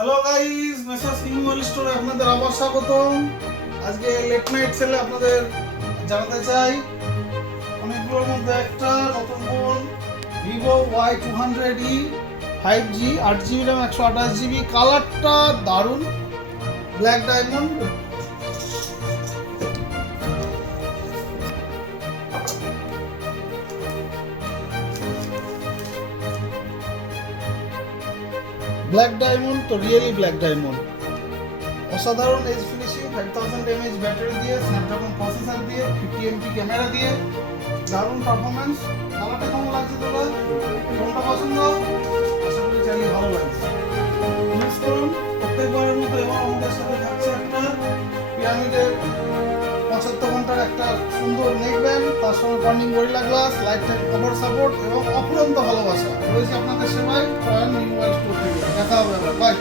Hello guys, messrs king mobile স্টোরে আপনাদের আবার স্বাগত। আজকে লেট নাইট সেলে আপনাদের জানাতে চাই অনেকগুলোর মধ্যে একটা নতুন phone Vivo Y200e 5G 8GB RAM 128GB, কালারটা দারুণ, ব্ল্যাক ডায়মন্ড। ব্ল্যাক ডায়মন্ড তো রিয়েলি ব্ল্যাক ডায়মন্ড, অসাধারণ এজ ফিনিশিং, 5000 mAh ব্যাটারি দিয়ে, স্ন্যাপড্রাগন প্রসেসর দিয়ে, 50MP ক্যামেরা দিয়ে, দারুণ পারফরমেন্স। কালারটা কেমন লাগছে তোরা? কোনটা পছন্দ? আশা করি চালিয়ে ভালো লাগছে। ইউজ করুন প্রত্যেকবারের মতো। এবার আমাদের সাথে থাকছে একটা পিরামিডের 75 ঘন্টার একটা সুন্দর নেক ব্যান্ড, তার সঙ্গে Corning gorilla glass, life time cover support এবং অফুরন্ত ভালোবাসা রয়েছে আপনাদের সেবায়। নিউ মোবাইল স্টোর থেকে দেখা হবে আবার। বাই।